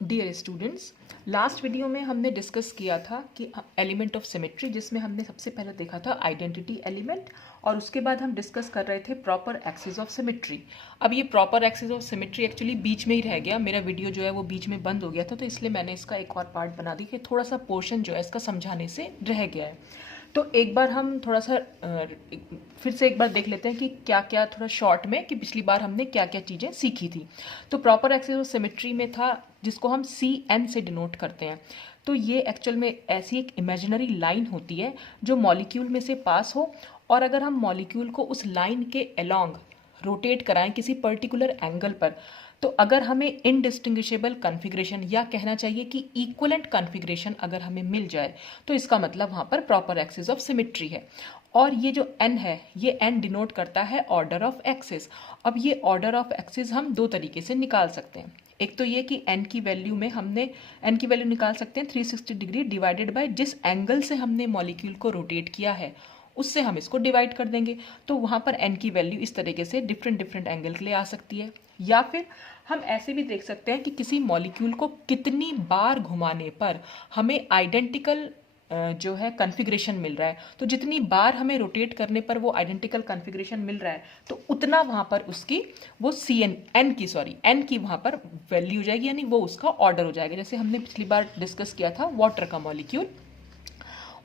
Dear students, last video में हमने discuss किया था कि एलिमेंट ऑफ सिमेट्री, जिसमें हमने सबसे पहले देखा था आइडेंटिटी एलिमेंट, और उसके बाद हम डिस्कस कर रहे थे प्रॉपर एक्सिस ऑफ सिमेट्री। अब ये proper axis of symmetry actually बीच में ही रह गया, मेरा वीडियो जो है वो बीच में बंद हो गया था, तो इसलिए मैंने इसका एक और पार्ट बना दी कि थोड़ा सा पोर्शन जो है इसका समझाने से रह गया है। तो एक बार हम थोड़ा सा फिर से एक बार देख लेते हैं कि क्या क्या, थोड़ा शॉर्ट में, कि पिछली बार हमने क्या क्या चीज़ें सीखी थी। तो प्रॉपर एक्सिस ऑफ सिमेट्री में था जिसको हम सी एन से डिनोट करते हैं। तो ये एक्चुअल में ऐसी एक इमेजिनरी लाइन होती है जो मॉलिक्यूल में से पास हो, और अगर हम मॉलिक्यूल को उस लाइन के अलोंग रोटेट कराएं किसी पर्टिकुलर एंगल पर, तो अगर हमें इनडिस्टिंग्विशेबल कॉन्फ़िगरेशन, या कहना चाहिए कि इक्वलेंट कॉन्फ़िगरेशन अगर हमें मिल जाए, तो इसका मतलब वहाँ पर प्रॉपर एक्सिस ऑफ सिमेट्री है। और ये जो n है, ये n डिनोट करता है ऑर्डर ऑफ एक्सिस। अब ये ऑर्डर ऑफ एक्सिस हम दो तरीके से निकाल सकते हैं। एक तो ये कि n की वैल्यू में हमने n की वैल्यू निकाल सकते हैं 360 डिग्री डिवाइडेड बाय जिस एंगल से हमने मॉलिक्यूल को रोटेट किया है, उससे हम इसको डिवाइड कर देंगे। तो वहाँ पर n की वैल्यू इस तरीके से डिफरेंट डिफरेंट एंगल के लिए आ सकती है। या फिर हम ऐसे भी देख सकते हैं कि किसी मॉलिक्यूल को कितनी बार घुमाने पर हमें आइडेंटिकल जो है कॉन्फ़िगरेशन मिल रहा है। तो जितनी बार हमें रोटेट करने पर वो आइडेंटिकल कॉन्फ़िगरेशन मिल रहा है, तो उतना वहाँ पर उसकी वो सी एन एन की वहाँ पर वैल्यू हो जाएगी, यानी वो उसका ऑर्डर हो जाएगा। जैसे हमने पिछली बार डिस्कस किया था वाटर का मॉलिक्यूल।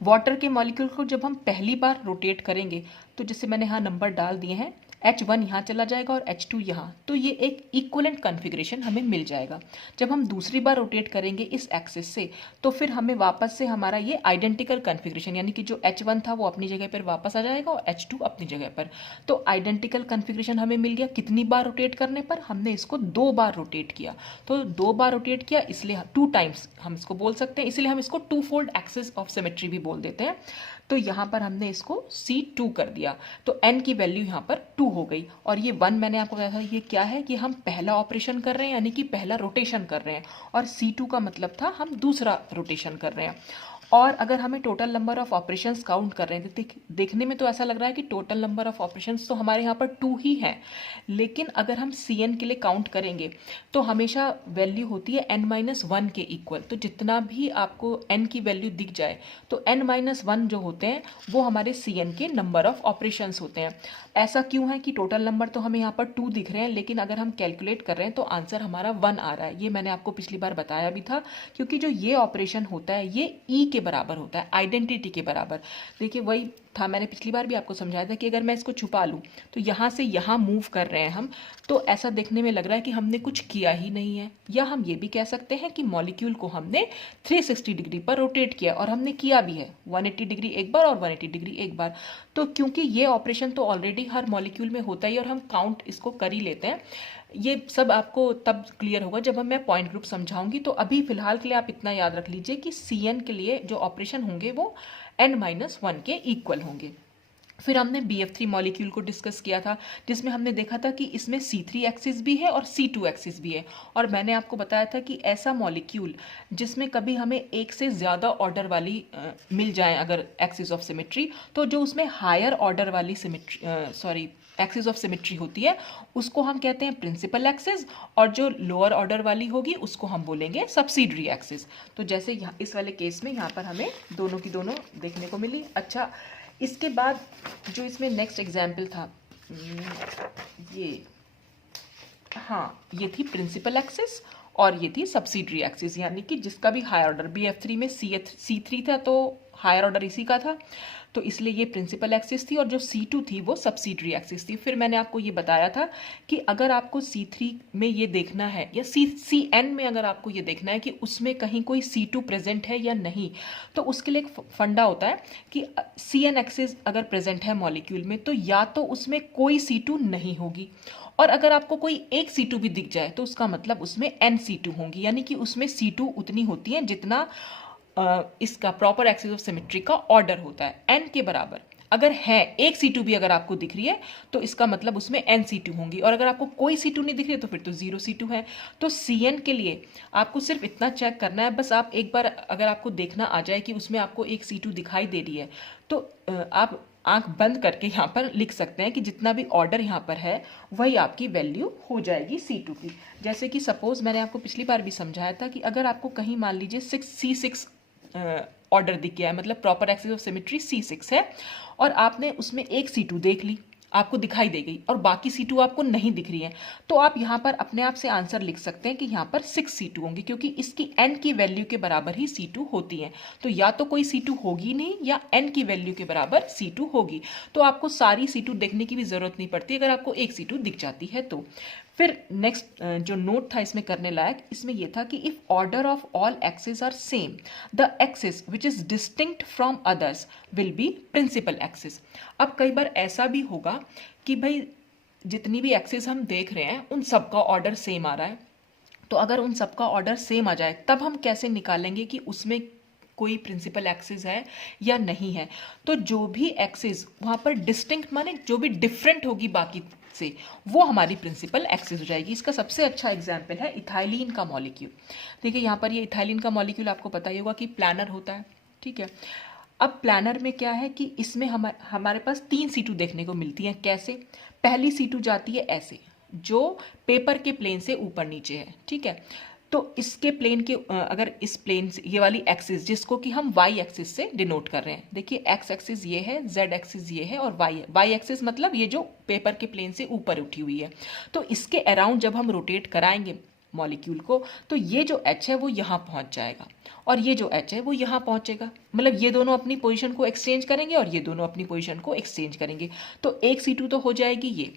वाटर के मॉलिक्यूल को जब हम पहली बार रोटेट करेंगे, तो जैसे मैंने यहाँ नंबर डाल दिए हैं, H1 यहाँ चला जाएगा और H2 यहाँ, तो ये एक इक्वलेंट कॉन्फ़िगरेशन हमें मिल जाएगा। जब हम दूसरी बार रोटेट करेंगे इस एक्सिस से, तो फिर हमें वापस से हमारा ये आइडेंटिकल कॉन्फ़िगरेशन, यानी कि जो H1 था वो अपनी जगह पर वापस आ जाएगा और H2 अपनी जगह पर। तो आइडेंटिकल कॉन्फ़िगरेशन हमें मिल गया कितनी बार रोटेट करने पर? हमने इसको 2 बार रोटेट किया। तो 2 बार रोटेट किया, इसलिए 2 टाइम्स हम इसको बोल सकते हैं, इसलिए हम इसको two fold axis of symmetry भी बोल देते हैं। तो यहाँ पर हमने इसको C2 कर दिया, तो n की वैल्यू यहाँ पर 2 हो गई। और ये 1 मैंने आपको कहा था, ये क्या है कि हम पहला ऑपरेशन कर रहे हैं, यानी कि पहला रोटेशन कर रहे हैं, और C2 का मतलब था हम दूसरा रोटेशन कर रहे हैं। और अगर हमें total number of operations count कर रहे हैं, तो देखने में तो ऐसा लग रहा है कि टोटल नंबर ऑफ ऑपरेशंस तो हमारे यहाँ पर 2 ही हैं, लेकिन अगर हम Cn के लिए काउंट करेंगे तो हमेशा वैल्यू होती है n-1 के इक्वल। तो जितना भी आपको n की वैल्यू दिख जाए, तो n-1 जो होते हैं वो हमारे Cn के नंबर ऑफ ऑपरेशंस होते हैं। ऐसा क्यों है कि टोटल नंबर तो हमें यहाँ पर 2 दिख रहे हैं, लेकिन अगर हम कैलकुलेट कर रहे हैं तो आंसर हमारा 1 आ रहा है। ये मैंने आपको पिछली बार बताया भी था, क्योंकि जो ये ऑपरेशन होता है ये ई के बराबर होता है, आइडेंटिटी के बराबर। देखिए वही था, मैंने पिछली बार भी आपको समझाया था कि अगर मैं इसको छुपा लूँ तो यहाँ से यहाँ मूव कर रहे हैं हम, तो ऐसा देखने में लग रहा है कि हमने कुछ किया ही नहीं है। या हम ये भी कह सकते हैं कि मॉलिक्यूल को हमने 360 डिग्री पर रोटेट किया, और हमने किया भी है 180 डिग्री एक बार और 180 डिग्री एक बार। तो क्योंकि ये ऑपरेशन तो ऑलरेडी हर मॉलिक्यूल में होता ही, और हम काउंट इसको कर ही लेते हैं। ये सब आपको तब क्लियर होगा जब हम मैं पॉइंट ग्रुप समझाऊंगी। तो अभी फिलहाल के लिए आप इतना याद रख लीजिए कि Cn के लिए जो ऑपरेशन होंगे वो n-1 के इक्वल होंगे। फिर हमने BF3 मॉलिक्यूल को डिस्कस किया था, जिसमें हमने देखा था कि इसमें C3 एक्सिस भी है और C2 एक्सिस भी है। और मैंने आपको बताया था कि ऐसा मॉलिक्यूल जिसमें कभी हमें एक से ज़्यादा ऑर्डर वाली मिल जाए अगर एक्सिस ऑफ सिमेट्री, तो जो उसमें हायर ऑर्डर वाली एक्सिस ऑफ सिमेट्री होती है उसको हम कहते हैं प्रिंसिपल एक्सिस, और जो लोअर ऑर्डर वाली होगी उसको हम बोलेंगे सब्सिडरी एक्सिस। तो जैसे यहाँ इस वाले केस में यहाँ पर हमें दोनों की दोनों देखने को मिली। अच्छा, इसके बाद जो इसमें नेक्स्ट एग्जाम्पल था, ये, हाँ, ये थी प्रिंसिपल एक्सिस और ये थी सब्सिडरी एक्सिस, यानी कि जिसका भी हायर ऑर्डर, BF3 में C3 था तो हायर ऑर्डर इसी का था, तो इसलिए ये प्रिंसिपल एक्सिस थी, और जो C2 थी वो सब्सिडरी एक्सिस थी। फिर मैंने आपको ये बताया था कि अगर आपको C3 में ये देखना है, या Cn में अगर आपको ये देखना है कि उसमें कहीं कोई C2 प्रेजेंट है या नहीं, तो उसके लिए एक फंडा होता है कि Cn एक्सिस अगर प्रेजेंट है मॉलिक्यूल में, तो या तो उसमें कोई C2 नहीं होगी, और अगर आपको कोई एक C2 भी दिख जाए तो उसका मतलब उसमें n C2 होंगी, यानी कि उसमें C2 उतनी होती है जितना इसका प्रॉपर एक्सिस ऑफ सिमेट्री का ऑर्डर होता है, n के बराबर। अगर है एक C2 भी अगर आपको दिख रही है तो इसका मतलब उसमें n C2 होंगी, और अगर आपको कोई C2 नहीं दिख रही है तो फिर तो 0 C2 है। तो Cn के लिए आपको सिर्फ इतना चेक करना है, बस आप एक बार अगर आपको देखना आ जाए कि उसमें आपको एक C2 दिखाई दे रही है, तो आप आंख बंद करके यहाँ पर लिख सकते हैं कि जितना भी ऑर्डर यहाँ पर है वही आपकी वैल्यू हो जाएगी C2 की। जैसे कि सपोज मैंने आपको पिछली बार भी समझाया था कि अगर आपको कहीं मान लीजिए C6 ऑर्डर दिख गया है, मतलब proper axis of symmetry C6 है, और आपने उसमें एक C2 देख ली, आपको दिखाई दे गई, और बाकी C2 आपको नहीं दिख रही है, तो आप यहाँ पर अपने आप से आंसर लिख सकते हैं कि यहाँ पर 6 C2 होंगी, क्योंकि इसकी n की वैल्यू के बराबर ही C2 होती है। तो या तो कोई C2 होगी नहीं या n की वैल्यू के बराबर C2 होगी। तो आपको सारी C2 देखने की भी जरूरत नहीं पड़ती अगर आपको एक C2 दिख जाती है तो। फिर नेक्स्ट जो नोट था इसमें करने लायक, इसमें यह था कि if order of all axis are same, the axis which is distinct from others will be principal axis. अब कई बार ऐसा भी होगा कि भाई जितनी भी एक्सिस हम देख रहे हैं उन सबका ऑर्डर सेम आ रहा है, तो अगर उन सबका ऑर्डर सेम आ जाए तब हम कैसे निकालेंगे कि उसमें कोई प्रिंसिपल एक्सिस है या नहीं है। तो जो भी एक्सिस वहां पर डिस्टिंक्ट माने जो भी डिफरेंट होगी बाकी से, वो हमारी प्रिंसिपल एक्सिस हो जाएगी। इसका सबसे अच्छा एग्जाम्पल है इथाइलिन का मॉलिक्यूल। देखिए यहाँ पर ये इथाइलिन का मॉलिक्यूल आपको पता ही होगा कि प्लानर होता है, ठीक है। अब प्लानर में क्या है कि इसमें हमारे पास 3 C2 देखने को मिलती हैं। कैसे? पहली C2 जाती है ऐसे, जो पेपर के प्लेन से ऊपर नीचे है, ठीक है। तो इसके प्लेन के अगर इस प्लेन से ये वाली एक्सिस जिसको कि हम y एक्सिस से डिनोट कर रहे हैं, देखिए x एक्सिस ये है, z एक्सिस ये है और y एक्सिस मतलब ये जो पेपर के प्लेन से ऊपर उठी हुई है। तो इसके अराउंड जब हम रोटेट कराएंगे मॉलिक्यूल को, तो ये जो h है वो यहाँ पहुँच जाएगा और ये जो h है वो यहाँ पहुँचेगा। मतलब ये दोनों अपनी पोजीशन को एक्सचेंज करेंगे और ये दोनों अपनी पोजीशन को एक्सचेंज करेंगे। तो एक C2 तो हो जाएगी ये।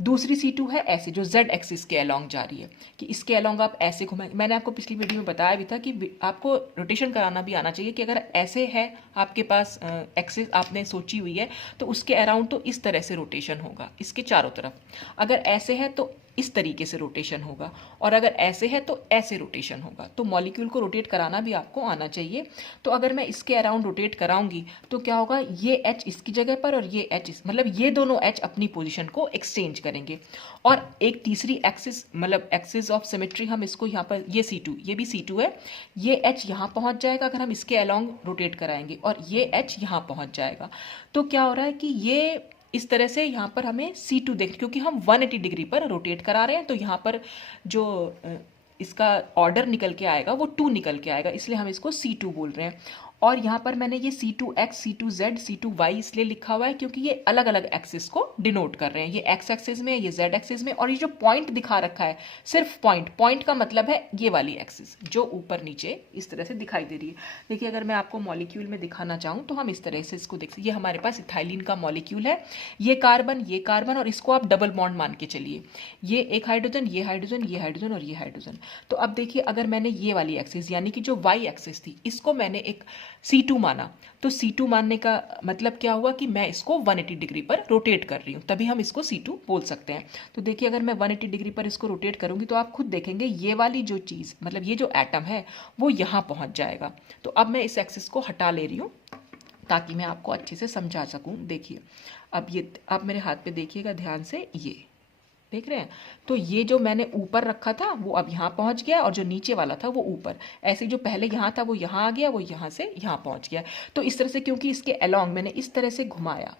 दूसरी C2 है ऐसे, जो Z एक्सिस के अलोंग जा रही है, कि इसके अलोंग आप ऐसे घुमाएंगे। मैंने आपको पिछली वीडियो में बताया भी था कि आपको रोटेशन कराना भी आना चाहिए, कि अगर ऐसे है आपके पास एक्सिस आपने सोची हुई है तो उसके अराउंड तो इस तरह से रोटेशन होगा इसके चारों तरफ। अगर ऐसे है तो इस तरीके से रोटेशन होगा, और अगर ऐसे है तो ऐसे रोटेशन होगा। तो मॉलिक्यूल को रोटेट कराना भी आपको आना चाहिए। तो अगर मैं इसके अराउंड रोटेट कराऊंगी तो क्या होगा, ये H इसकी जगह पर और ये H मतलब ये दोनों H अपनी पोजीशन को एक्सचेंज करेंगे। और एक तीसरी एक्सिस मतलब एक्सिस ऑफ सिमेट्री, हम इसको यहाँ पर ये C2, ये भी C2 है, ये H यहाँ पहुँच जाएगा अगर हम इसके अलोंग रोटेट कराएंगे, और ये H यहाँ पहुँच जाएगा। तो क्या हो रहा है कि ये इस तरह से यहाँ पर हमें C2 देख, क्योंकि हम 180 डिग्री पर रोटेट करा रहे हैं, तो यहाँ पर जो इसका ऑर्डर निकल के आएगा वो 2 निकल के आएगा, इसलिए हम इसको C2 बोल रहे हैं। और यहाँ पर मैंने ये C2x, C2z, C2y इसलिए लिखा हुआ है क्योंकि ये अलग अलग एक्सिस को डिनोट कर रहे हैं। ये x एक्सिस में, ये z एक्सिस में, और ये जो पॉइंट दिखा रखा है सिर्फ पॉइंट का मतलब है ये वाली एक्सिस जो ऊपर नीचे इस तरह से दिखाई दे रही है। देखिए अगर मैं आपको मॉलिक्यूल में दिखाना चाहूँ तो हम इस तरह से इसको देख सकते। ये हमारे पास इथाइलिन का मॉलिक्यूल है, ये कार्बन, और इसको आप डबल बॉन्ड मान के चलिए, ये एक हाइड्रोजन, ये हाइड्रोजन, ये हाइड्रोजन और ये हाइड्रोजन। तो अब देखिए अगर मैंने ये वाली एक्सिस यानी कि जो y एक्सिस थी इसको मैंने एक C2 माना, तो C2 मानने का मतलब क्या हुआ कि मैं इसको 180 डिग्री पर रोटेट कर रही हूँ, तभी हम इसको C2 बोल सकते हैं। तो देखिए अगर मैं 180 डिग्री पर इसको रोटेट करूंगी तो आप खुद देखेंगे ये वाली जो चीज़ मतलब ये जो एटम है वो यहाँ पहुँच जाएगा। तो अब मैं इस एक्सिस को हटा ले रही हूँ ताकि मैं आपको अच्छे से समझा सकूँ। देखिए अब ये आप मेरे हाथ पे देखिएगा ध्यान से, ये देख रहे हैं। तो ये जो मैंने ऊपर रखा था वो अब यहाँ पहुँच गया, और जो नीचे वाला था वो ऊपर, ऐसे जो पहले यहाँ था वो यहाँ आ गया, वो यहाँ से यहाँ पहुँच गया। तो इस तरह से क्योंकि इसके अलोंग मैंने इस तरह से घुमाया,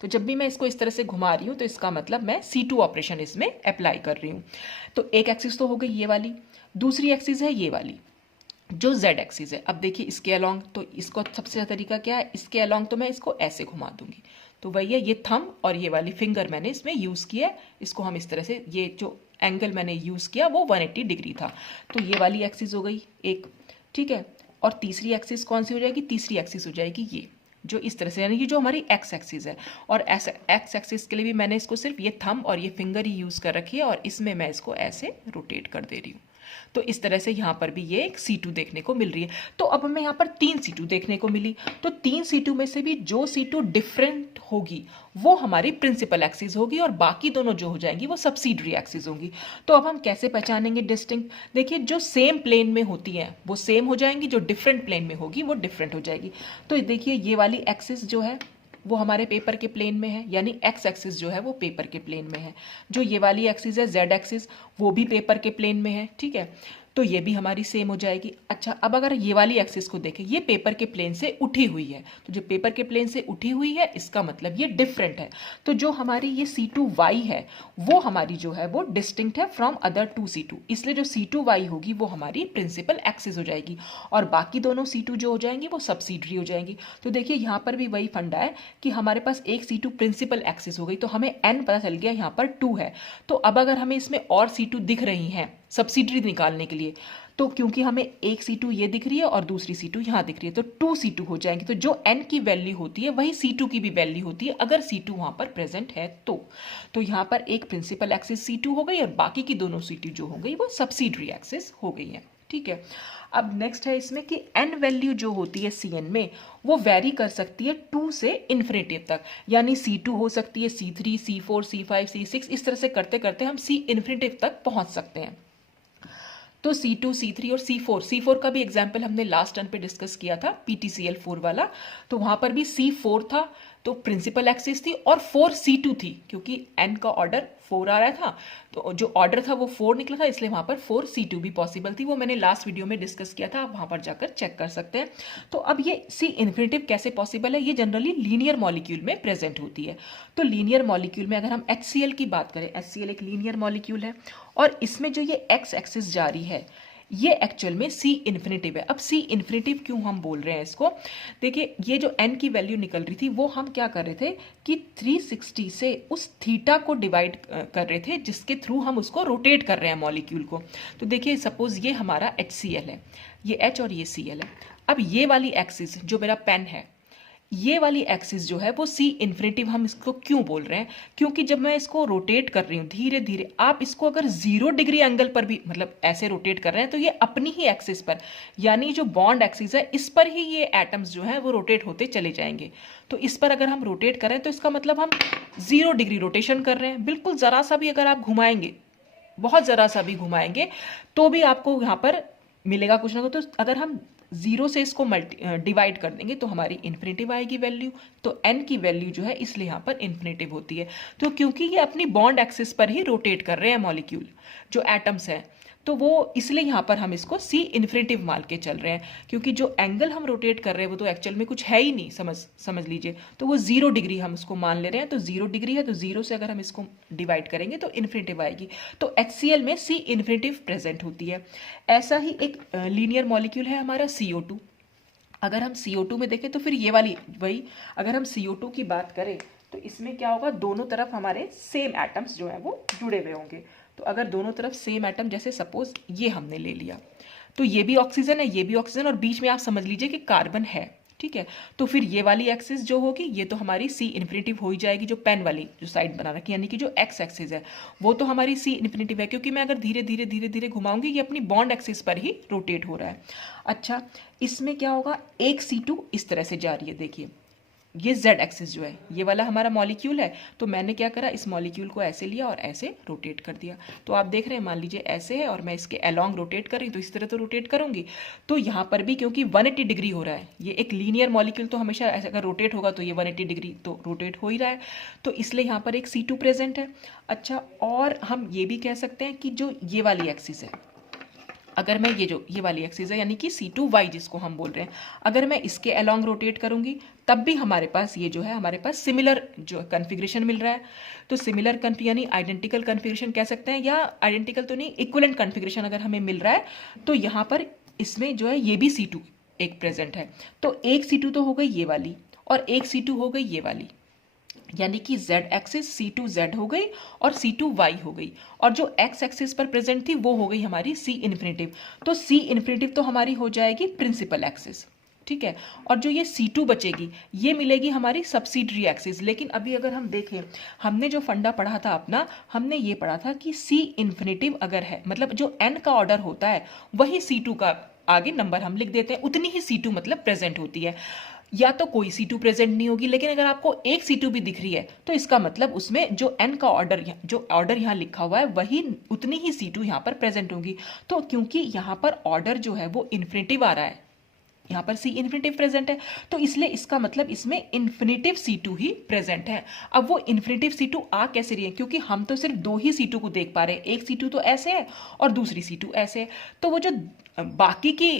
तो जब भी मैं इसको इस तरह से घुमा रही हूँ तो इसका मतलब मैं C2 ऑपरेशन इसमें अप्लाई कर रही हूँ। तो एक एक्सिस तो हो गई ये वाली, दूसरी एक्सिस है ये वाली जो Z एक्सिस है। अब देखिए इसके अलोंग, तो इसको सबसे अच्छा तरीका क्या है, इसके अलोंग तो मैं इसको ऐसे घुमा दूंगी, तो वही है ये थंब और ये वाली फिंगर मैंने इसमें यूज़ किया है। इसको हम इस तरह से, ये जो एंगल मैंने यूज़ किया वो 180 डिग्री था। तो ये वाली एक्सिस हो गई एक, ठीक है। और तीसरी एक्सिस कौन सी हो जाएगी, तीसरी एक्सिस हो जाएगी ये जो इस तरह से, यानी कि जो हमारी एक्स एक्सिस है। और एक्स एक्सिस के लिए भी मैंने इसको सिर्फ ये थंब और ये फिंगर ही यूज़ कर रखी है, और इसमें मैं इसको ऐसे रोटेट कर दे रही हूँ। तो इस तरह से यहाँ पर भी ये एक C2 देखने को मिल रही है। तो अब हमें यहाँ पर 3 C2 देखने को मिली, तो 3 C2 में से भी जो C2 डिफरेंट होगी वो हमारी प्रिंसिपल एक्सिस होगी, और बाकी दोनों जो हो जाएंगी वो सब्सिडरी एक्सिस होंगी। तो अब हम कैसे पहचानेंगे डिस्टिंक्ट, देखिए जो सेम प्लेन में होती हैं वो सेम हो जाएंगी, जो डिफरेंट प्लेन में होगी वो डिफरेंट हो जाएगी। तो देखिए ये वाली एक्सिस जो है वो हमारे पेपर के प्लेन में है, यानी एक्स एक्सिस जो है वो पेपर के प्लेन में है। जो ये वाली एक्सिस है Z एक्सिस वो भी पेपर के प्लेन में है, ठीक है। तो ये भी हमारी सेम हो जाएगी। अच्छा, अब अगर ये वाली एक्सिस को देखें, ये पेपर के प्लेन से उठी हुई है, तो जो पेपर के प्लेन से उठी हुई है इसका मतलब ये डिफरेंट है। तो जो हमारी ये C2y है वो हमारी जो है वो डिस्टिंक्ट है फ्रॉम अदर टू C2, इसलिए जो C2y होगी वो हमारी प्रिंसिपल एक्सिस हो जाएगी और बाकी दोनों C2 जो हो जाएंगी वो सब्सिडरी हो जाएंगी। तो देखिए यहाँ पर भी वही फंडा है कि हमारे पास एक C2 प्रिंसिपल एक्सिस हो गई, तो हमें n पता चल गया, यहाँ पर 2 है। तो अब अगर हमें इसमें और C2 दिख रही हैं सब्सिडरी निकालने के लिए, तो क्योंकि हमें एक C2 ये दिख रही है और दूसरी C2 यहाँ दिख रही है, तो 2 C2 हो जाएंगे। तो जो n की वैल्यू होती है वही C2 की भी वैल्यू होती है अगर C2 वहाँ पर प्रेजेंट है तो यहाँ पर एक प्रिंसिपल एक्सिस C2 हो गई और बाकी की दोनों C2 जो हो गई वो सब्सिडरी एक्सिस हो गई है। ठीक है, अब नेक्स्ट है इसमें कि n वैल्यू जो होती है Cn में वो वेरी कर सकती है 2 से इन्फिनिटिव तक, यानी C2 हो सकती है C3, C4, C5, C6, इस तरह से करते करते हम C इन्फिनिटिव तक पहुंच सकते हैं। तो C2, C3 और C4 का भी एग्जाम्पल हमने लास्ट टर्न पे डिस्कस किया था, PTCl4 वाला। तो वहां पर भी C4 था तो प्रिंसिपल एक्सिस थी और 4 C2 थी, क्योंकि n का ऑर्डर 4 आ रहा था तो जो ऑर्डर था वो 4 निकला था, इसलिए वहां पर 4 C2 भी पॉसिबल थी। वो मैंने लास्ट वीडियो में डिस्कस किया था, आप वहां पर जाकर चेक कर सकते हैं। तो अब ये C इन्फिनिटिव कैसे पॉसिबल है, ये जनरली लीनियर मॉलिक्यूल में प्रेजेंट होती है। तो लीनियर मॉलिक्यूल में अगर हम HCl की बात करें, HCl एक लीनियर मॉलिक्यूल है और इसमें जो ये x एक्सिस जा रही है ये एक्चुअल में C इन्फिनिटिव है। अब C इन्फिनिटिव क्यों हम बोल रहे हैं इसको, देखिए ये जो n की वैल्यू निकल रही थी वो हम क्या कर रहे थे कि 360 से उस थीटा को डिवाइड कर रहे थे जिसके थ्रू हम उसको रोटेट कर रहे हैं मॉलिक्यूल को। तो देखिए सपोज ये हमारा HCl है, ये H और ये Cl है। अब ये वाली एक्सिस जो मेरा पेन है, ये वाली एक्सिस जो है वो C इन्फिनिटिव हम इसको क्यों बोल रहे हैं, क्योंकि जब मैं इसको रोटेट कर रही हूँ धीरे धीरे, आप इसको अगर 0 डिग्री एंगल पर भी मतलब ऐसे रोटेट कर रहे हैं तो ये अपनी ही एक्सिस पर, यानी जो बॉन्ड एक्सिस है इस पर ही ये एटम्स जो है वो रोटेट होते चले जाएंगे। तो इस पर अगर हम रोटेट कर रहे हैं तो इसका मतलब हम 0 डिग्री रोटेशन कर रहे हैं। बिल्कुल ज़रा सा भी अगर आप घुमाएंगे, बहुत ज़रा सा भी घुमाएंगे तो भी आपको यहाँ पर मिलेगा कुछ ना कुछ। तो अगर हम 0 से इसको डिवाइड कर देंगे तो हमारी इन्फिनिटिव आएगी वैल्यू, तो n की वैल्यू जो है इसलिए यहाँ पर इन्फिनिटिव होती है। तो क्योंकि ये अपनी बॉन्ड एक्सिस पर ही रोटेट कर रहे हैं मॉलिक्यूल जो एटम्स हैं, तो वो इसलिए यहाँ पर हम इसको C इन्फिनिटिव मान के चल रहे हैं, क्योंकि जो एंगल हम रोटेट कर रहे हैं वो तो एक्चुअल में कुछ है ही नहीं, समझ लीजिए। तो वो 0 डिग्री हम उसको मान ले रहे हैं, तो 0 डिग्री है तो 0 से अगर हम इसको डिवाइड करेंगे तो इन्फिनिटिव आएगी। तो HCl में C इन्फिनिटिव प्रेजेंट होती है। ऐसा ही एक लीनियर मॉलिक्यूल है हमारा CO2। अगर हम CO2 में देखें तो फिर ये वाली वही, अगर हम CO2 की बात करें तो इसमें क्या होगा, दोनों तरफ हमारे सेम एटम्स जो है वो जुड़े हुए होंगे। तो अगर दोनों तरफ सेम एटम, जैसे सपोज ये हमने ले लिया, तो ये भी ऑक्सीजन है ये भी ऑक्सीजन और बीच में आप समझ लीजिए कि कार्बन है, ठीक है। तो फिर ये वाली एक्सिस जो होगी ये तो हमारी C इन्फिनिटिव हो ही जाएगी, जो पेन वाली जो साइड बना रखी है, यानी कि जो x एक्सिस है वो तो हमारी C इन्फिनिटिव है, क्योंकि मैं अगर धीरे धीरे धीरे धीरे घुमाऊंगी ये अपनी बॉन्ड एक्सिस पर ही रोटेट हो रहा है। अच्छा, इसमें क्या होगा, एक C2 इस तरह से जा रही है, देखिए ये Z एक्सिस जो है ये वाला हमारा मॉलिक्यूल है, तो मैंने क्या करा, इस मॉलिक्यूल को ऐसे लिया और ऐसे रोटेट कर दिया। तो आप देख रहे हैं, मान लीजिए ऐसे है और मैं इसके अलोंग रोटेट कर रही हूँ, तो इस तरह तो रोटेट करूंगी। तो यहाँ पर भी क्योंकि 180 डिग्री हो रहा है, ये एक लीनियर मॉलिक्यूल तो हमेशा ऐसे अगर रोटेट होगा तो ये 180 डिग्री तो रोटेट हो ही रहा है, तो इसलिए यहाँ पर एक C2 प्रेजेंट है। अच्छा, और हम ये भी कह सकते हैं कि जो ये वाली एक्सिस है, अगर मैं ये वाली एक्सिस है यानी कि C2y जिसको हम बोल रहे हैं, अगर मैं इसके अलोंग रोटेट करूंगी तब भी हमारे पास ये जो है हमारे पास सिमिलर जो कन्फिग्रेशन मिल रहा है। तो सिमिलर यानी आइडेंटिकल कन्फिग्रेशन कह सकते हैं, या आइडेंटिकल तो नहीं, इक्विवेलेंट कन्फिग्रेशन अगर हमें मिल रहा है तो यहाँ पर इसमें जो है ये भी C2 एक प्रेजेंट है। तो एक C2 तो हो गई ये वाली और एक C2 हो गई ये वाली, यानी कि Z एक्सिस C2Z हो गई और C2Y हो गई, और जो X एक्सिस पर प्रेजेंट थी वो हो गई हमारी C इन्फिनिटिव। तो C इन्फिनिटिव तो हमारी हो जाएगी प्रिंसिपल एक्सिस, ठीक है। और जो ये C2 बचेगी ये मिलेगी हमारी सब्सिडरी एक्सिस। लेकिन अभी अगर हम देखें, हमने जो फंडा पढ़ा था अपना, हमने ये पढ़ा था कि C इन्फिनिटिव अगर है मतलब जो n का ऑर्डर होता है वही C2 का आगे नंबर हम लिख देते हैं, उतनी ही C2 मतलब प्रेजेंट होती है। या तो कोई C2 प्रेजेंट नहीं होगी, लेकिन अगर आपको एक C2 भी दिख रही है तो इसका मतलब उसमें जो n का ऑर्डर यहाँ लिखा हुआ है वही उतनी ही C2 यहाँ पर प्रेजेंट होगी। तो क्योंकि यहाँ पर ऑर्डर जो है वो इन्फिनिटिव आ रहा है, यहाँ पर सी इन्फिनेटिव प्रेजेंट है, तो इसलिए इसका मतलब इसमें इन्फिनेटिव C2 ही प्रेजेंट है। अब वो इन्फिनेटिव C2 आ कैसे रही है, क्योंकि हम तो सिर्फ दो ही C2 को देख पा रहे हैं, एक C2 तो ऐसे है और दूसरी C2 ऐसे है, तो वो जो बाकी की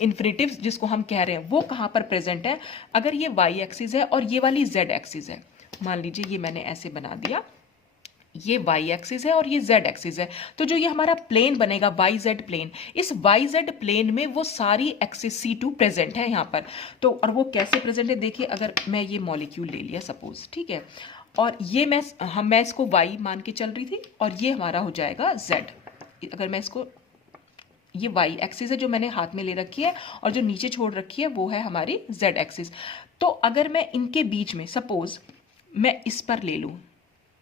इन्फिनेटिव जिसको हम कह रहे हैं वो कहाँ पर प्रेजेंट है। अगर ये y एक्सिस है और ये वाली z एक्सिस है, मान लीजिए ये मैंने ऐसे बना दिया, ये y एक्सिस है और ये z एक्सिस है, तो जो ये हमारा प्लेन बनेगा YZ प्लेन, इस YZ प्लेन में वो सारी एक्सिस C2 प्रेजेंट है यहाँ पर। तो और वो कैसे प्रेजेंट है, देखिए अगर मैं ये मॉलिक्यूल ले लिया सपोज, ठीक है, और ये मैं इसको y मान के चल रही थी और ये हमारा हो जाएगा z। अगर मैं इसको, ये y एक्सिस है जो मैंने हाथ में ले रखी है और जो नीचे छोड़ रखी है वो है हमारी z एक्सिस। तो अगर मैं इनके बीच में सपोज मैं इस पर ले लूँ,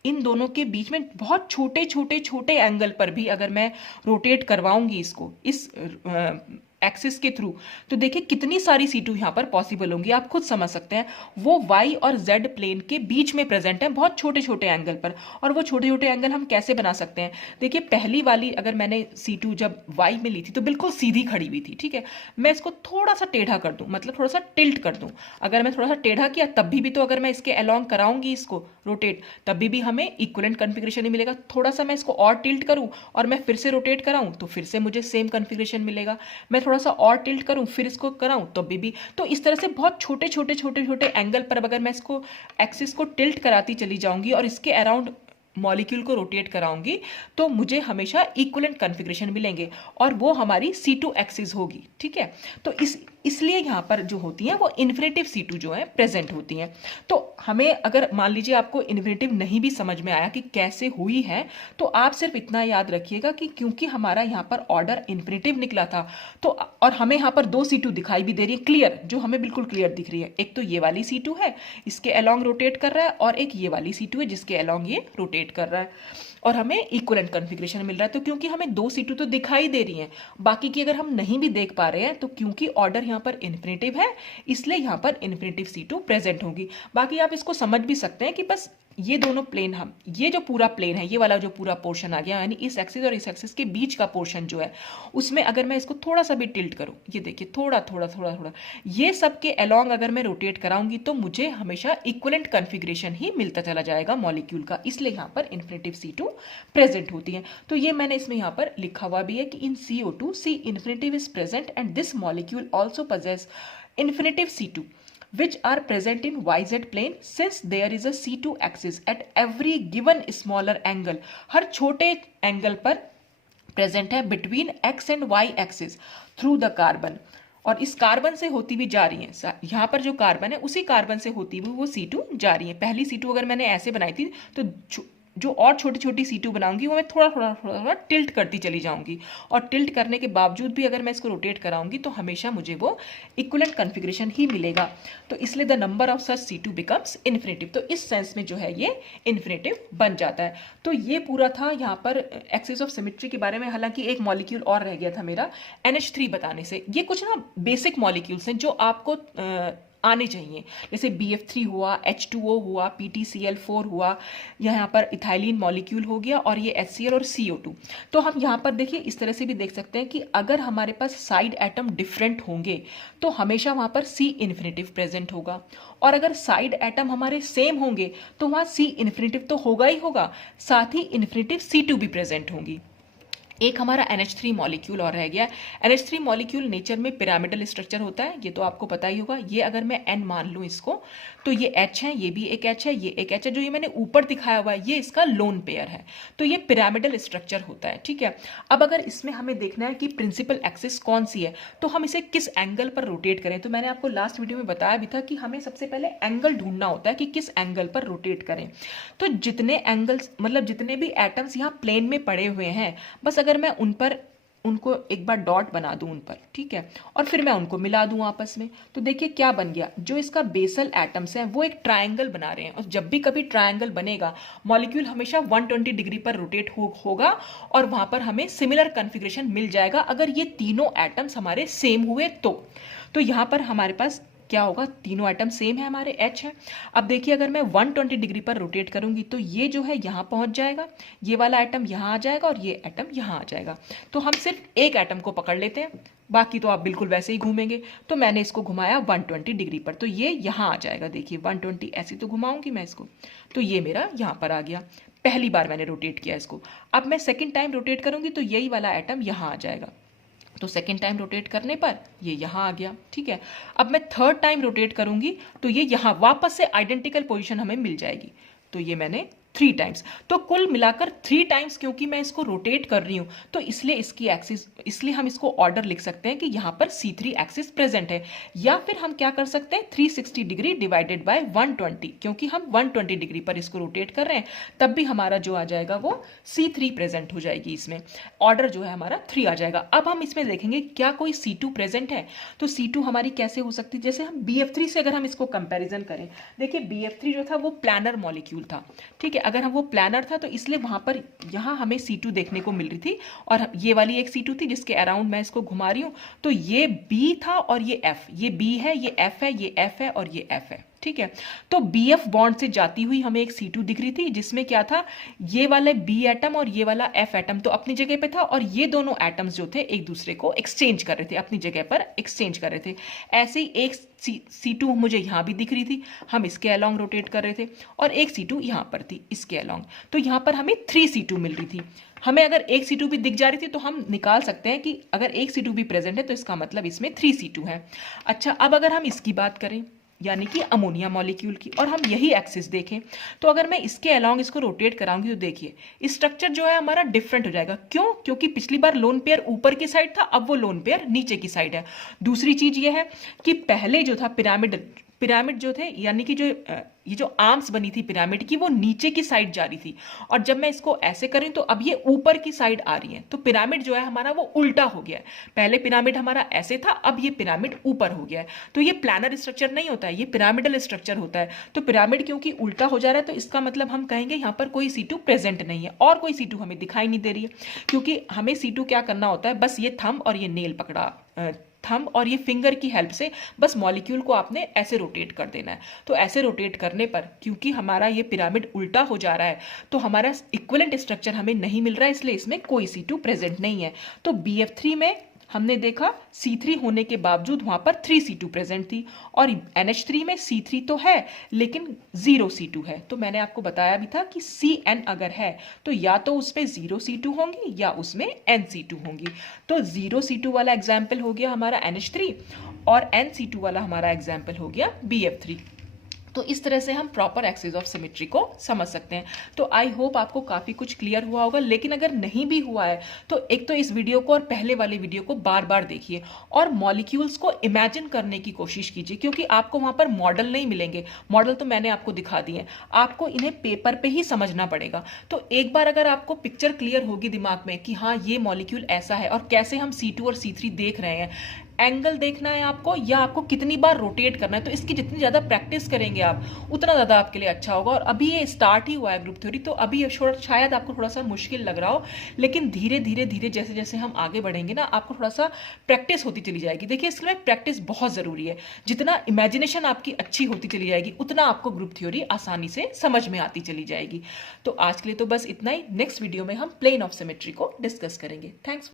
इन दोनों के बीच में बहुत छोटे छोटे छोटे एंगल पर भी अगर मैं रोटेट करवाऊंगी इसको इस एक्सिस के थ्रू, तो देखिए कितनी सारी C2 यहाँ पर पॉसिबल होंगी, आप खुद समझ सकते हैं। वो y और z प्लेन के बीच में प्रेजेंट है बहुत छोटे छोटे एंगल पर। और वो छोटे छोटे एंगल हम कैसे बना सकते हैं, देखिए पहली वाली अगर मैंने C2 जब y में ली थी तो बिल्कुल सीधी खड़ी हुई थी, ठीक है, मैं इसको थोड़ा सा टेढ़ा कर दूं, मतलब थोड़ा सा टिल्ट कर दूं। अगर मैं थोड़ा सा टेढ़ा किया तब भी तो अगर मैं इसके अलोंग कराऊंगी इसको रोटेट, तब भी हमें इक्विवेलेंट कॉन्फ़िगरेशन ही मिलेगा। थोड़ा सा मैं इसको और टिल्ट करूं और मैं फिर से रोटेट कराऊं तो फिर से मुझे सेम कॉन्फ़िगरेशन मिलेगा। मैं थोड़ा सा और टिल्ट करूं फिर इसको कराऊं तो भी तो इस तरह से बहुत छोटे छोटे छोटे छोटे एंगल पर अगर मैं इसको एक्सिस को टिल्ट कराती चली जाऊंगी और इसके अराउंड मॉलिक्यूल को रोटेट कराऊंगी तो मुझे हमेशा इक्विवेलेंट कॉन्फ़िगरेशन मिलेंगे और वो हमारी C2 एक्सिस होगी, ठीक है। तो इसलिए यहाँ पर जो होती हैं वो इन्फिनेटिव C2 जो है प्रेजेंट होती हैं। तो हमें अगर मान लीजिए आपको इन्फिनेटिव नहीं भी समझ में आया कि कैसे हुई है, तो आप सिर्फ इतना याद रखिएगा कि क्योंकि हमारा यहाँ पर ऑर्डर इन्फिनेटिव निकला था तो और हमें यहाँ पर दो C2 दिखाई भी दे रही है क्लियर, जो हमें बिल्कुल क्लियर दिख रही है। एक तो ये वाली C2 है इसके अलोंग रोटेट कर रहा है और एक ये वाली C2 है जिसके अलोंग ये रोटेट कर रहा है और हमें इक्विवेलेंट कॉन्फ़िगरेशन मिल रहा है। तो क्योंकि हमें दो C2 तो दिखाई दे रही हैं, बाकी की अगर हम नहीं भी देख पा रहे हैं तो क्योंकि ऑर्डर यहाँ पर इन्फिनेटिव है इसलिए यहाँ पर इन्फिनेटिव C2 प्रेजेंट होगी। बाकी आप इसको समझ भी सकते हैं कि बस ये दोनों प्लेन, हम ये जो पूरा प्लेन है, ये वाला जो पूरा पोर्शन आ गया, यानी इस एक्सिस और इस एक्सिस के बीच का पोर्शन जो है उसमें अगर मैं इसको थोड़ा सा भी टिल्ट करूं, ये देखिए थोड़ा थोड़ा थोड़ा थोड़ा, ये सब के अलोंग अगर मैं रोटेट कराऊंगी तो मुझे हमेशा इक्विवेलेंट कॉन्फ़िगरेशन ही मिलता चला जाएगा मॉलिक्यूल का, इसलिए यहाँ पर इन्फिनेटिव C2 प्रेजेंट होती है। तो ये मैंने इसमें यहाँ पर लिखा हुआ भी है कि इन CO2 C infinitive is present and this molecule also possess infinitive C2 which are present in YZ plane since there is a C2 axis at every given smaller angle, हर छोटे एंगल पर प्रेजेंट है between X and Y axis through the carbon, और इस carbon से होती हुई जा रही है, यहाँ पर जो कार्बन है उसी कार्बन से होती हुई वो C2 जा रही है। पहली C2 अगर मैंने ऐसे बनाई थी तो जो और छोटी छोटी C2 बनाऊंगी वो मैं थोड़ा थोड़ा थोड़ा थोड़ा टिल्ट करती चली जाऊंगी और टिल्ट करने के बावजूद भी अगर मैं इसको रोटेट कराऊंगी तो हमेशा मुझे वो इक्विवेलेंट कॉन्फ़िगरेशन ही मिलेगा। तो इसलिए the number of such C2 becomes infinitive, तो इस सेंस में जो है ये इन्फिनेटिव बन जाता है। तो ये पूरा था यहाँ पर एक्सिस ऑफ सिमेट्री के बारे में। हालांकि एक मॉलिक्यूल और रह गया था मेरा NH3 बताने से। ये कुछ ना बेसिक मॉलिक्यूल्स हैं जो आपको आने चाहिए, जैसे BF3 हुआ, H2O हुआ, PTCl4 हुआ, यहाँ पर इथाइलिन मॉलिक्यूल हो गया और ये HCl और CO2। तो हम यहाँ पर देखिए इस तरह से भी देख सकते हैं कि अगर हमारे पास साइड एटम डिफरेंट होंगे तो हमेशा वहाँ पर C इन्फिनेटिव प्रेजेंट होगा, और अगर साइड एटम हमारे सेम होंगे तो वहाँ C इन्फिनेटिव तो होगा ही होगा, साथ ही इन्फिनेटिव C2 भी प्रेजेंट होंगी। एक हमारा NH3 मॉलिक्यूल और रह गया। NH3 मॉलिक्यूल नेचर में पिरामिडल स्ट्रक्चर होता है, ये तो आपको पता ही होगा। ये अगर मैं N मान लूँ इसको तो ये H है, ये भी एक H है, ये एक H है। जो ये मैंने ऊपर दिखाया हुआ है ये इसका लोन पेयर है, तो ये पिरामिडल स्ट्रक्चर होता है, ठीक है। अब अगर इसमें हमें देखना है कि प्रिंसिपल एक्सिस कौन सी है तो हम इसे किस एंगल पर रोटेट करें, तो मैंने आपको लास्ट वीडियो में बताया भी था कि हमें सबसे पहले एंगल ढूंढना होता है कि किस एंगल पर रोटेट करें। तो जितने एंगल्स, मतलब जितने भी एटम्स यहाँ प्लेन में पड़े हुए हैं, बस अगर मैं उनको एक बार डॉट बना दूं उन पर, ठीक है, और फिर मैं उनको मिला दूं आपस में, तो देखिए क्या बन गया। जो इसका बेसल एटम्स है वो एक ट्रायंगल बना रहे हैं, और जब भी कभी ट्रायंगल बनेगा मॉलिक्यूल हमेशा 120 डिग्री पर रोटेट होगा और वहां पर हमें सिमिलर कॉन्फ़िगरेशन मिल जाएगा अगर ये तीनों एटम्स हमारे सेम हुए तो यहाँ पर हमारे पास क्या होगा, तीनों एटम सेम है हमारे, H है। अब देखिए अगर मैं 120 डिग्री पर रोटेट करूंगी तो ये जो है यहाँ पहुंच जाएगा, ये वाला एटम यहाँ आ जाएगा और ये एटम यहाँ आ जाएगा। तो हम सिर्फ एक एटम को पकड़ लेते हैं, बाकी तो आप बिल्कुल वैसे ही घूमेंगे। तो मैंने इसको घुमाया 120 डिग्री पर, तो ये यहाँ आ जाएगा। देखिए 120 ऐसे तो घुमाऊंगी मैं इसको, तो ये मेरा यहाँ पर आ गया। पहली बार मैंने रोटेट किया इसको। अब मैं सेकेंड टाइम रोटेट करूंगी तो यही वाला एटम यहाँ आ जाएगा। तो सेकेंड टाइम रोटेट करने पर ये यहाँ आ गया, ठीक है। अब मैं थर्ड टाइम रोटेट करूंगी तो ये यहाँ वापस से आइडेंटिकल पोजीशन हमें मिल जाएगी। तो ये मैंने 3 टाइम्स, तो कुल मिलाकर 3 टाइम्स, क्योंकि मैं इसको रोटेट कर रही हूं तो इसलिए इसकी एक्सिस, इसलिए हम इसको ऑर्डर लिख सकते हैं कि यहां पर C3 एक्सिस प्रेजेंट है। या फिर हम क्या कर सकते हैं, 360 डिग्री डिवाइडेड बाय 120, क्योंकि हम 120 डिग्री पर इसको रोटेट कर रहे हैं, तब भी हमारा जो आ जाएगा वो C3 प्रेजेंट हो जाएगी। इसमें ऑर्डर जो है हमारा 3 आ जाएगा। अब हम इसमें देखेंगे क्या कोई C2 प्रेजेंट है। तो C2 हमारी कैसे हो सकती है, जैसे हम BF3 से अगर हम इसको कंपेरिजन करें, देखिए BF3 जो था वो प्लानर मॉलिक्यूल था, ठीक है। अगर हम वो प्लानर था तो इसलिए वहां पर यहाँ हमें C2 देखने को मिल रही थी, और ये वाली एक C2 थी जिसके अराउंड मैं इसको घुमा रही हूँ। तो ये B था और ये F, ये B है, ये F है, ये F है और ये F है, ठीक है। तो BF बॉन्ड से जाती हुई हमें एक C2 दिख रही थी, जिसमें क्या था, ये वाला B एटम और ये वाला F एटम तो अपनी जगह पे था, और ये दोनों एटम्स जो थे एक दूसरे को एक्सचेंज कर रहे थे, अपनी जगह पर एक्सचेंज कर रहे थे। ऐसे ही एक C2 मुझे यहां भी दिख रही थी, हम इसके अलोंग रोटेट कर रहे थे, और एक C2 यहां पर थी इसके अलोंग। तो यहां पर हमें 3 C2 मिल रही थी। हमें अगर एक C2 भी दिख जा रही थी तो हम निकाल सकते हैं कि अगर एक C2 भी प्रेजेंट है तो इसका मतलब इसमें 3 C2 है। अच्छा, अब अगर हम इसकी बात करें, यानी कि अमोनिया मॉलिक्यूल की, और हम यही एक्सिस देखें, तो अगर मैं इसके अलोंग इसको रोटेट कराऊंगी तो देखिए स्ट्रक्चर जो है हमारा डिफरेंट हो जाएगा। क्यों? क्योंकि पिछली बार लोन पेयर ऊपर की साइड था, अब वो लोन पेयर नीचे की साइड है। दूसरी चीज ये है कि पहले जो था पिरामिड जो थे, यानी कि ये जो आर्म्स बनी थी पिरामिड की, वो नीचे की साइड जा रही थी, और जब मैं इसको ऐसे करूं तो अब ये ऊपर की साइड आ रही है। तो पिरामिड जो है हमारा वो उल्टा हो गया है। पहले पिरामिड हमारा ऐसे था, अब ये पिरामिड ऊपर हो गया है। तो ये प्लानर स्ट्रक्चर नहीं होता है, ये पिरामिडल स्ट्रक्चर होता है। तो पिरामिड क्योंकि उल्टा हो जा रहा है तो इसका मतलब हम कहेंगे यहाँ पर कोई C2 प्रेजेंट नहीं है, और कोई C2 हमें दिखाई नहीं दे रही है। क्योंकि हमें C2 क्या करना होता है, बस ये थंब और ये नेल पकड़ा, थंब और ये फिंगर की हेल्प से बस मॉलिक्यूल को आपने ऐसे रोटेट कर देना है। तो ऐसे रोटेट करने पर, क्योंकि हमारा ये पिरामिड उल्टा हो जा रहा है, तो हमारा इक्विवेलेंट स्ट्रक्चर हमें नहीं मिल रहा है, इसलिए इसमें कोई C2 प्रेजेंट नहीं है। तो BF3 में हमने देखा C3 होने के बावजूद वहां पर 3 C2 प्रेजेंट थी, और NH3 में C3 तो है लेकिन 0 C2 है। तो मैंने आपको बताया भी था कि CN अगर है तो या तो उसमें 0 C2 होंगी या उसमें N C2 होंगी। तो 0 C2 वाला एग्जाम्पल हो गया हमारा NH3, और N C2 वाला हमारा एग्जाम्पल हो गया BF3। तो इस तरह से हम प्रॉपर एक्सिस ऑफ सिमेट्री को समझ सकते हैं। तो आई होप आपको काफ़ी कुछ क्लियर हुआ होगा, लेकिन अगर नहीं भी हुआ है तो एक तो इस वीडियो को और पहले वाले वीडियो को बार बार देखिए, और मॉलिक्यूल्स को इमेजिन करने की कोशिश कीजिए, क्योंकि आपको वहाँ पर मॉडल नहीं मिलेंगे। मॉडल तो मैंने आपको दिखा दिए, आपको इन्हें पेपर पे ही समझना पड़ेगा। तो एक बार अगर आपको पिक्चर क्लियर होगी दिमाग में कि हाँ ये मॉलिक्यूल ऐसा है, और कैसे हम C2 और C3 देख रहे हैं, एंगल देखना है आपको, या आपको कितनी बार रोटेट करना है, तो इसकी जितनी ज़्यादा प्रैक्टिस करेंगे आप उतना ज़्यादा आपके लिए अच्छा होगा। और अभी ये स्टार्ट ही हुआ है ग्रुप थ्योरी, तो अभी शायद आपको थोड़ा सा मुश्किल लग रहा हो, लेकिन धीरे धीरे धीरे जैसे जैसे हम आगे बढ़ेंगे ना, आपको थोड़ा सा प्रैक्टिस होती चली जाएगी। देखिए इसके लिए प्रैक्टिस बहुत ज़रूरी है। जितना इमेजिनेशन आपकी अच्छी होती चली जाएगी उतना आपको ग्रुप थ्योरी आसानी से समझ में आती चली जाएगी। तो आज के लिए तो बस इतना ही। नेक्स्ट वीडियो में हम प्लेन ऑफ सिमेट्री को डिस्कस करेंगे। थैंक्स।